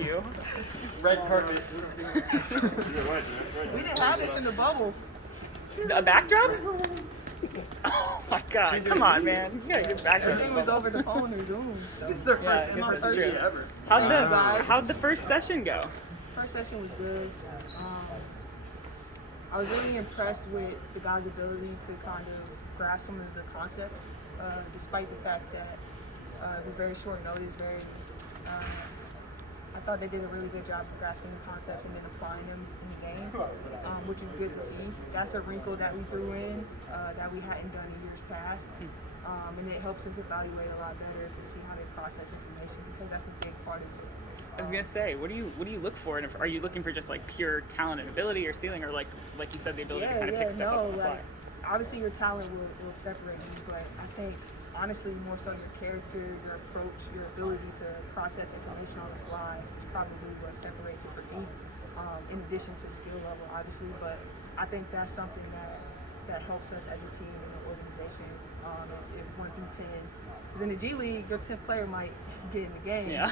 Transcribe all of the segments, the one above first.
You. Red carpet. We didn't have this in the bubble. A backdrop? Oh my god, come on, man. You gotta get back to Everything was over the phone or Zoom. So. This is our first Yeah, in-person true. meeting ever. How'd the first session go? First session was good. I was really impressed with the guys' ability to kind of grasp some of the concepts, despite the fact that it was very short notice. I thought they did a really good job of grasping the concepts and then applying them in the game, which is good to see. That's a wrinkle that we threw in that we hadn't done in years past, and it helps us evaluate a lot better to see how they process information, because that's a big part of it. I was gonna say, what do you look for? And are you looking for just like pure talent and ability, or ceiling, or like you said, the ability to kind of pick stuff up on the fly? Obviously your talent will separate you, but I think honestly more so your character, your approach, your ability to process information on the fly is probably what separates it for me. In addition to skill level, obviously, but I think that's something that helps us as a team and an organization. Is if one through 10. Because in the G League, your 10th player might get in the game. Yeah.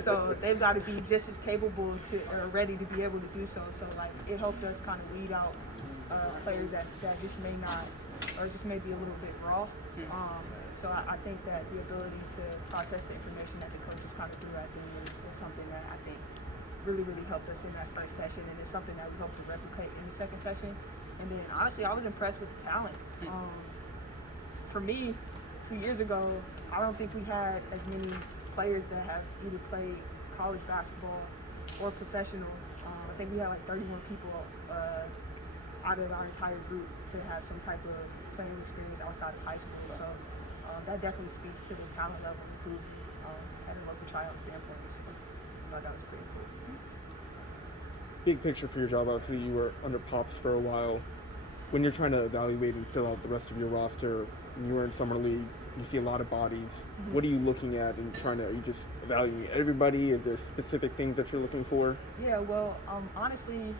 So they've got to be just as capable or ready to be able to do so. So like it helped us kind of weed out players that just may not, or just may be a little bit raw. So I think that the ability to process the information that the coaches kind of threw at them is something that I think really helped us in that first session, and it's something that we hope to replicate in the second session. And then honestly, I was impressed with the talent. For me, 2 years ago, I don't think we had as many players that have either played college basketball or professional. I think we had like 31 people out of our entire group to have some type of playing experience outside of high school. So that definitely speaks to the talent level improved at a local tryout standpoint. So I thought that was pretty cool. Big picture for your job, obviously you were under Pops for a while. When you're trying to evaluate and fill out the rest of your roster, and you were in summer league, you see a lot of bodies. What are you looking at and are you just evaluating everybody? Is there specific things that you're looking for? Yeah, well, honestly,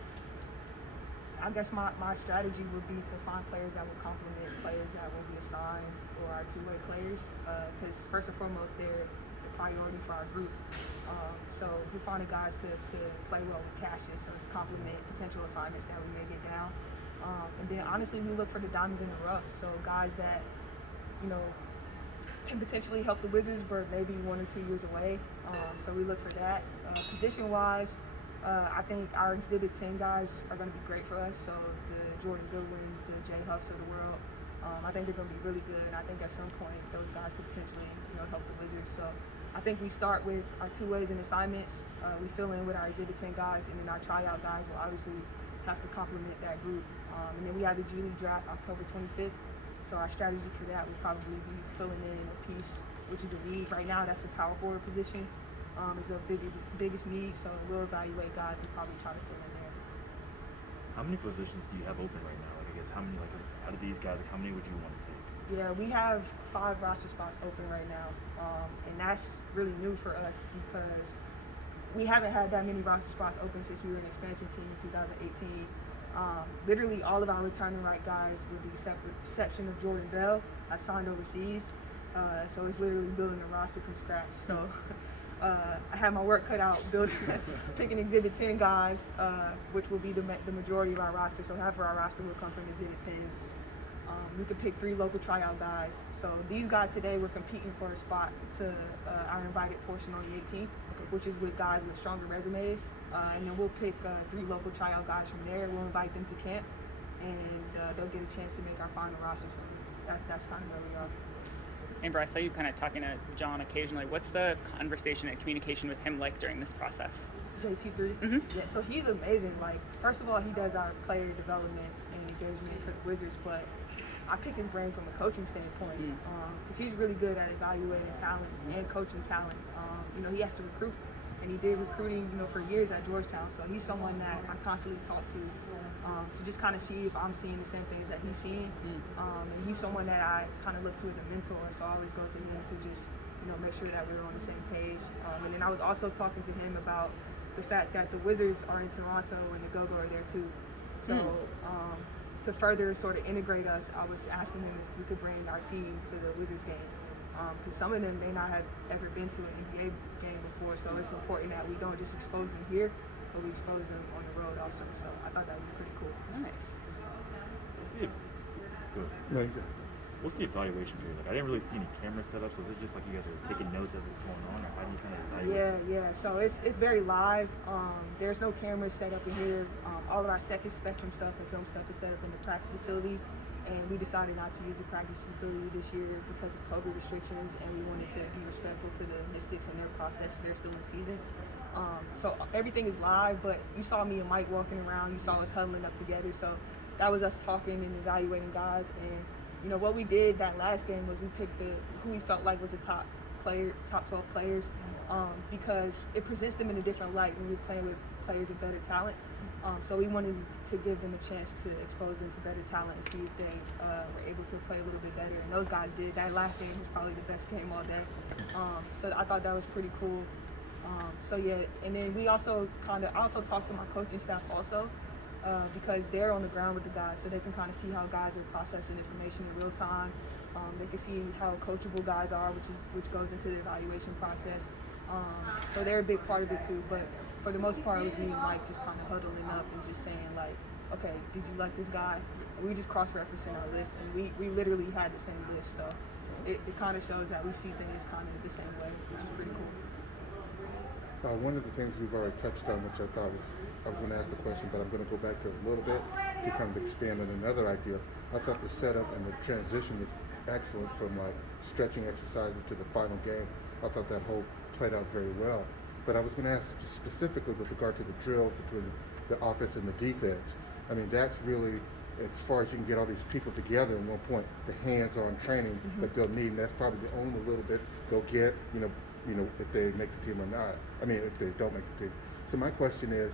I guess my strategy would be to find players that will complement players that will be assigned or our two-way players, because first and foremost, they're the priority for our group. So we're finding guys to play well with Cassius, or to complement potential assignments that we may get down. And then honestly, we look for the diamonds in the rough. So guys that, can potentially help the Wizards, but maybe 1 or 2 years away. So we look for that. Position-wise, I think our Exhibit 10 guys are going to be great for us. So the Jordan Goodwins, the Jay Huffs of the world, I think they're going to be really good. And I think at some point those guys could potentially, help the Wizards. So I think we start with our two-ways and assignments. We fill in with our Exhibit 10 guys, and then our tryout guys will obviously have to complement that group. And then we have the G League draft October 25th. So our strategy for that would probably be filling in a piece, which is a need. Right now, that's a power forward position. Is a biggest need. So we'll evaluate guys and probably try to fill in there. How many positions do you have open right now? Like, I guess how many, out of these guys, how many would you want to take? Yeah, we have 5 roster spots open right now. And that's really new for us because we haven't had that many roster spots open since we were an expansion team in 2018. Literally all of our returning right guys, with the exception of Jordan Bell, have signed overseas. So it's literally building a roster from scratch. So I have my work cut out picking Exhibit 10 guys, which will be the majority of our roster. So half of our roster will come from Exhibit 10s. We could pick 3 local tryout guys. So these guys today, we're competing for a spot to our invited portion on the 18th, which is with guys with stronger resumes. And then we'll pick 3 local tryout guys from there. We'll invite them to camp, and they'll get a chance to make our final roster. So that's kind of where we are. And Bryce, I saw you kind of talking to John occasionally. What's the conversation and communication with him like during this process? JT3? Yeah, so he's amazing. Like, first of all, he does our player development and engagement for the Wizards, but I pick his brain from a coaching standpoint, because he's really good at evaluating talent and coaching talent. He has to recruit, and he did recruiting, for years at Georgetown. So he's someone that I constantly talk to just kind of see if I'm seeing the same things that he's seeing. And he's someone that I kind of look to as a mentor, so I always go to him to just, make sure that we're on the same page. And then I was also talking to him about the fact that the Wizards are in Toronto and the Go-Go are there too. So to further sort of integrate us, I was asking him if we could bring our team to the Wizards game. because some of them may not have ever been to an NBA game before. So it's important that we don't just expose them here, but we expose them on the road also. So I thought that would be pretty cool. Nice. What's the, good. There you go. What's the evaluation period? Like, I didn't really see any camera setups. Was it just like you guys are taking notes as it's going on, or how do you kind of evaluate? Yeah. So it's very live. There's no cameras set up in here. All of our second spectrum stuff and film stuff is set up in the practice facility, and we decided not to use the practice facility this year because of COVID restrictions, and we wanted to be respectful to the Mystics and their process. They're still in season. So everything is live, but you saw me and Mike walking around. You saw us huddling up together. So that was us talking and evaluating guys. And you know what we did that last game was we picked who we felt like was the top 12 players, because it presents them in a different light when we're playing with players of better talent. So we wanted to give them a chance to expose them to better talent and see if they were able to play a little bit better. And those guys did. That last game was probably the best game all day. So I thought that was pretty cool. So yeah, and then I also talked to my coaching staff also, because they're on the ground with the guys, so they can kind of see how guys are processing information in real time. They can see how coachable guys are, which goes into the evaluation process. So they're a big part of it too. But for the most part, it was me and Mike just kind of huddling up and just saying like, okay, did you like this guy? And we just cross-referencing our list, and we literally had the same list. So it kind of shows that we see things kind of the same way, which is pretty cool. One of the things we've already touched on, which I thought I was going to ask the question, but I'm going to go back to it a little bit to kind of expand on another idea. I thought the setup and the transition was excellent from like stretching exercises to the final game. I thought that whole played out very well. But I was going to ask specifically with regard to the drill between the offense and the defense. I mean, that's really, as far as you can get all these people together in one point, the hands-on training that they'll need, and that's probably the only little bit they'll get, you know, if they make the team or not. I mean, if they don't make the team. So my question is,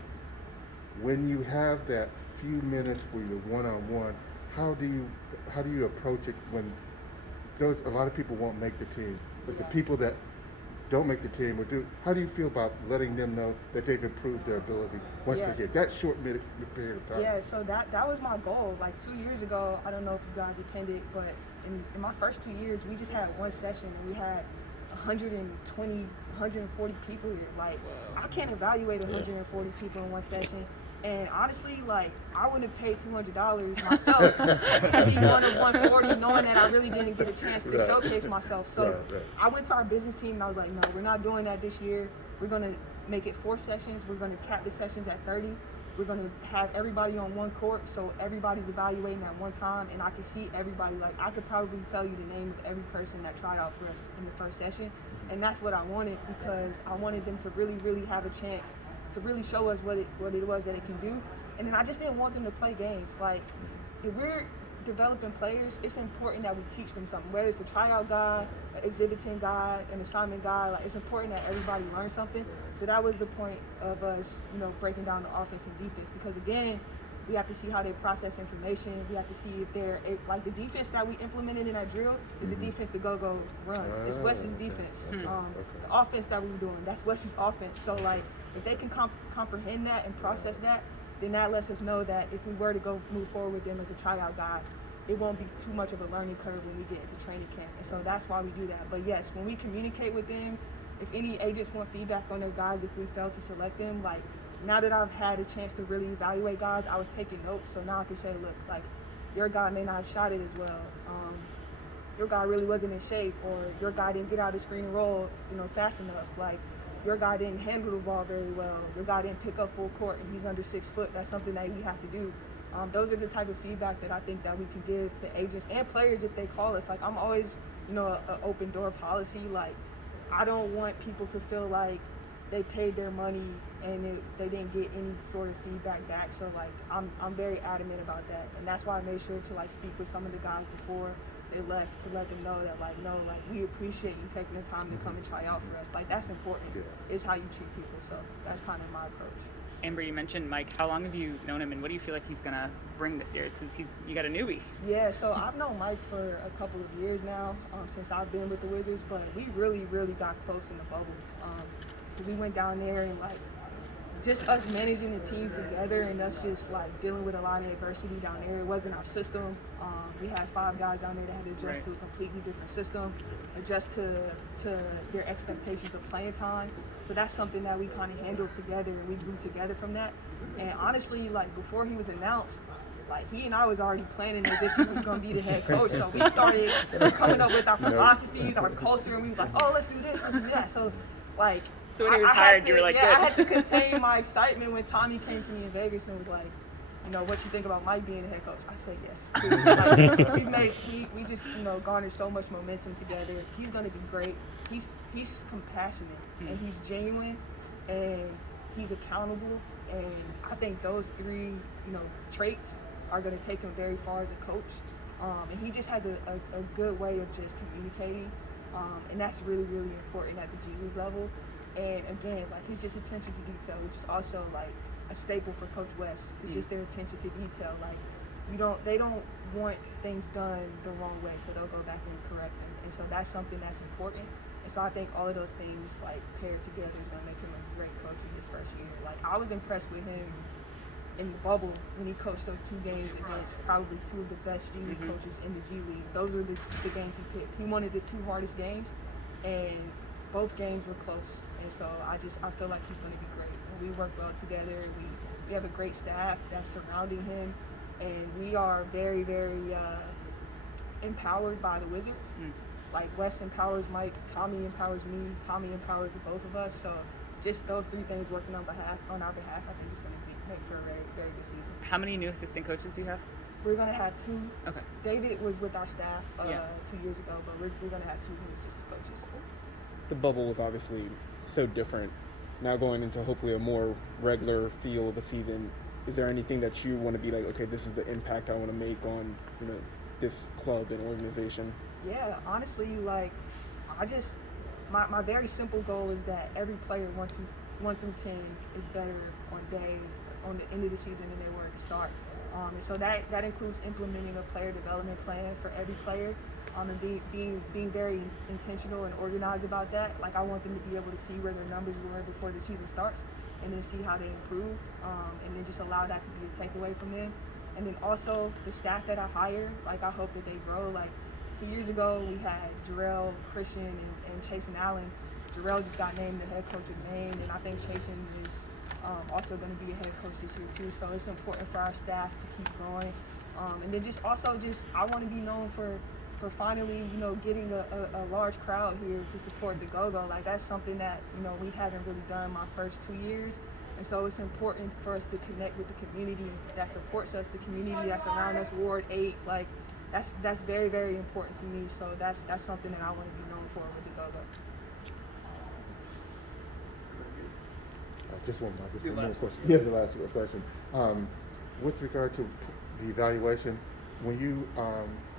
when you have that few minutes where you're one-on-one, how do you approach it when a lot of people won't make the team, but the people that don't make the team how do you feel about letting them know that they've improved their ability once they get that short period of time? Yeah, so that was my goal. Like 2 years ago, I don't know if you guys attended, but in my first 2 years, we just had one session and we had 120, 140 people here. Like, I can't evaluate 140 people in one session. And honestly, like, I wouldn't have paid $200 myself to be one of 140, knowing that I really didn't get a chance to showcase myself. So I went to our business team and I was like, no, we're not doing that this year. We're going to make it 4 sessions. We're going to cap the sessions at 30. We're going to have everybody on one court, so everybody's evaluating at one time, and I can see everybody. Like, I could probably tell you the name of every person that tried out for us in the first session, and that's what I wanted, because I wanted them to really, really have a chance to really show us what it was that it can do. And then I just didn't want them to play games. Like, if we're developing players, it's important that we teach them something, whether it's a tryout guy, an exhibiting guy, an assignment guy. Like, it's important that everybody learn something. So that was the point of us, breaking down the offense and defense, because again, we have to see how they process information. We have to see like the defense that we implemented in that drill is the defense the go-go runs. It's Wes's defense. The offense that we were doing, that's Wes's offense. So like, if they can comprehend that and process that, then that lets us know that if we were to move forward with them as a tryout guy, it won't be too much of a learning curve when we get into training camp. And so that's why we do that. But yes, when we communicate with them, if any agents want feedback on their guys, if we fail to select them, like, now that I've had a chance to really evaluate guys, I was taking notes. So now I can say, look, like, your guy may not have shot it as well. Your guy really wasn't in shape, or your guy didn't get out of screen and roll, fast enough. Like, your guy didn't handle the ball very well. Your guy didn't pick up full court, and he's under 6 foot. That's something that we have to do. Those are the type of feedback that I think that we can give to agents and players if they call us. Like, I'm always, an open door policy. Like, I don't want people to feel like they paid their money and they didn't get any sort of feedback back. So like, I'm very adamant about that, and that's why I made sure to like speak with some of the guys before they left to let them know that like, no, like, we appreciate you taking the time to come and try out for us. Like, that's important. It's how you treat people. So that's kind of my approach. Amber, you mentioned Mike. How long have you known him, and what do you feel like he's gonna bring this year, since you got a newbie? Yeah, so I've known Mike for a couple of years now, since I've been with the Wizards, but we really, really got close in the bubble, because we went down there and like, just us managing the team together and us just like dealing with a lot of adversity down there. It wasn't our system. We had 5 guys down there that had to adjust to a completely different system, adjust to their expectations of playing time. So that's something that we kind of handled together, and we grew together from that. And honestly, like before he was announced, like he and I was already planning as if he was going to be the head coach. So we started coming up with our philosophies, our culture, and we was like, oh, let's do this, let's do that. So like. So when he was hired, you were like, yeah, good. I had to contain my excitement when Tommy came to me in Vegas and was like, you know, what you think about Mike being the head coach? I said yes. Like, we just, you know, garnered so much momentum together. He's going to be great. He's compassionate and he's genuine and he's accountable. And I think those 3, you know, traits are going to take him very far as a coach. And he just has a good way of just communicating. And that's really, really important at the G League level. And again, like his just attention to detail, which is also like a staple for Coach West. It's just their attention to detail. Like they don't want things done the wrong way, so they'll go back and correct them. And so that's something that's important. And so I think all of those things like paired together is gonna make him a great coach in his first year. Like I was impressed with him in the bubble when he coached those 2 games against probably 2 of the best G League coaches in the G League. Those were the games he picked. He wanted the 2 hardest games, and both games were close. And so I feel like he's going to be great. And we work well together. We have a great staff that's surrounding him, and we are very, very empowered by the Wizards. Like Wes empowers Mike, Tommy empowers me, Tommy empowers the both of us. So just those 3 things working on our behalf, I think is going to make for a very, very good season. How many new assistant coaches do you have? We're going to have 2. Okay. David was with our staff 2 years ago, but we're going to have 2 new assistant coaches. The bubble was obviously so different. Now going into hopefully a more regular feel of a season, is there anything that you want to be like, okay, this is the impact I want to make on, you know, this club and organization? Yeah, honestly, like my very simple goal is that every player 1 through 10 is better on the end of the season than they were at the start. And so that includes implementing a player development plan for every player. And being very intentional and organized about that. Like I want them to be able to see where their numbers were before the season starts, and then see how they improve, and then just allow that to be a takeaway from them. And then also the staff that I hire, like I hope that they grow. Like 2 years ago we had Jarrell, Christian, and Chasen Allen. Jarrell just got named the head coach of Maine, and I think Chasen is also going to be a head coach this year too. So it's important for our staff to keep growing. And then I want to be known for finally, you know, getting a large crowd here to support the Go-Go. Like that's something that, you know, we haven't really done my first 2 years. And so it's important for us to connect with the community that supports us, the community that's around us, Ward 8. Like that's very, very important to me. So that's something that I want to be known for with the Go-Go. Just one more question. Yeah, the last question. With regard to the evaluation, when you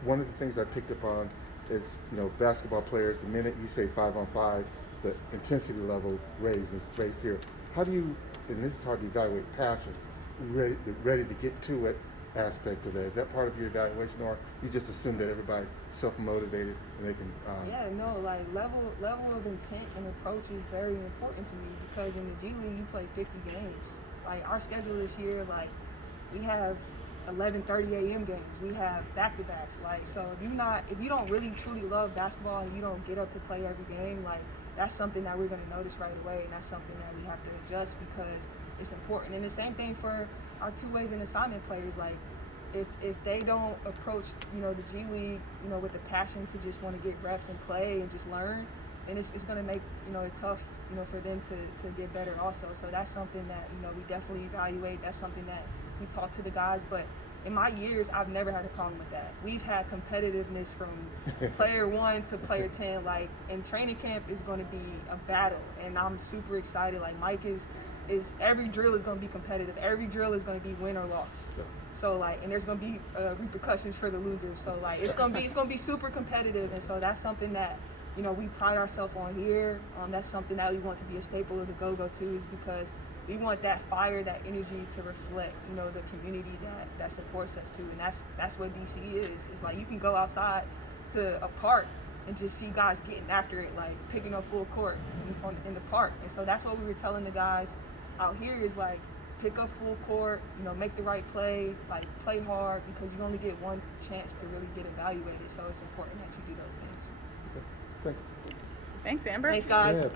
one of the things I picked up on is, you know, basketball players, the minute you say 5-on-5, the intensity level raises here. How do you, and this is hard to evaluate, passion, ready to get to it aspect of that? Is that part of your evaluation, or you just assume that everybody's self-motivated and they can? Yeah, no, like level of intent and approach is very important to me, because in the G League you play 50 games. Like our schedule this year, like we have 11:30 a.m. games. We have back-to-backs. Like, so if you don't really truly love basketball and you don't get up to play every game, like that's something that we're going to notice right away, and that's something that we have to adjust because it's important. And the same thing for our 2-ways and assignment players. Like, if they don't approach, you know, the G League, you know, with the passion to just want to get reps and play and just learn, then it's going to make, you know, it tough, you know, for them to get better also. So that's something that, you know, we definitely evaluate. That's something that we talk to the guys, but in my years, I've never had a problem with that. We've had competitiveness from player 1 to player 10. Like, and training camp is going to be a battle, and I'm super excited. Like, Mike is every drill is going to be competitive. Every drill is going to be win or loss. So like, and there's going to be repercussions for the loser. So like, it's going to be super competitive, and so that's something that, you know, we pride ourselves on here. That's something that we want to be a staple of the Go-Go too, is because we want that fire, that energy to reflect, you know, the community that supports us too. And that's what DC is. It's like you can go outside to a park and just see guys getting after it, like picking up full court in the park. And so that's what we were telling the guys out here is like pick up full court, you know, make the right play, like play hard, because you only get one chance to really get evaluated. So it's important that you do those things. Okay. Thank you. Thanks, Amber. Thanks, guys. Yeah,